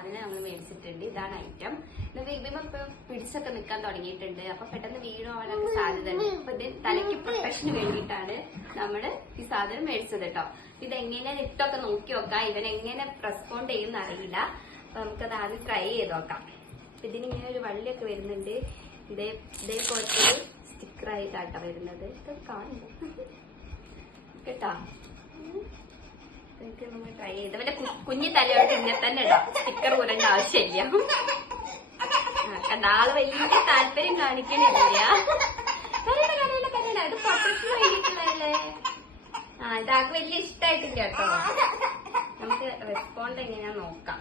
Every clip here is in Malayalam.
സാധനം നമ്മൾ മേടിച്ചിട്ടുണ്ട്. ഇതാണ് ഐറ്റം. ബേബിമ ഇപ്പൊ പിടിച്ചൊക്കെ നിൽക്കാൻ തുടങ്ങിയിട്ടുണ്ട്. അപ്പൊ പെട്ടെന്ന് വീഴാനൊക്കെ സാധ്യത ഉണ്ട്. അപ്പൊ ഇത് തലയ്ക്ക് പ്രൊട്ടക്ഷന് വേണ്ടിയിട്ടാണ് നമ്മള് ഈ സാധനം മേടിച്ചത് കേട്ടോ. ഇതെങ്ങനെ ഇട്ടൊക്കെ നോക്കി നോക്കാം. ഇവൻ എങ്ങനെ റെസ്പോണ്ട് ചെയ്യുന്ന അറിയില്ല. അപ്പൊ നമുക്കത് ആദ്യം ട്രൈ ചെയ്ത് നോക്കാം. ഇതിനിങ്ങനെ ഒരു വള്ളിയൊക്കെ വരുന്നുണ്ട്. ഇതേപോലത്തെ സ്റ്റിക്കറായിട്ടാട്ടോ വരുന്നത്. ഇതൊക്കെ കാണുന്നു കേട്ടോ. നമുക്ക് ട്രൈ ചെയ്ത് അവന്റെ കുഞ്ഞു തലയോട്ട് ഇന്നെ തന്നെ ഇടാം. സ്റ്റിക്കർ കൂടേണ്ട ആവശ്യമില്ല. ആള് വലിയ താല്പര്യം കാണിക്കണില്ല. കരയണ്ട ഇത് പൊട്ടത്തിന് വേണ്ടിയിട്ടുള്ളതല്ലേ. ഇതാക്ക് വലിയ ഇഷ്ടായിട്ടില്ല കേട്ടോ. നമുക്ക് റെസ്പോണ്ട് എങ്ങനെയാ നോക്കാം.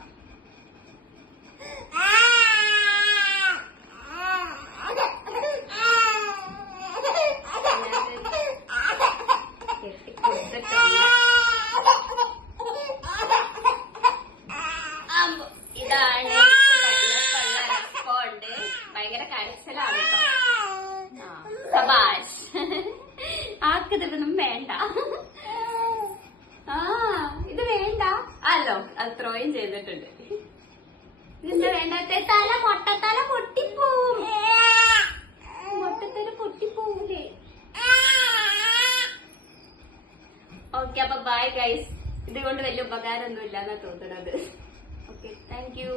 ഇതാണ് റെസ്പോണ്ട്. ഭയങ്കര കരച്ചിലാണ് കേട്ടോ. സബാഷ്. ആക്കിതൊന്നും വേണ്ട. ഇത് വേണ്ട അല്ലോ. അത് ത്രോയും ചെയ്തിട്ടുണ്ട്. ഇതിന്റെ വേണ്ടാത്ത തല മൊട്ടത്തല പൊട്ടിപ്പോവും. മൊട്ടത്തല പൊട്ടിപ്പോവൂലേ. ഓക്കെ അപ്പൊ ബൈ ഗൈസ്. ഇതുകൊണ്ട് വലിയ ഉപകാരമൊന്നും ഇല്ലാന്നാ തോന്നുന്നത്. Okay thank you.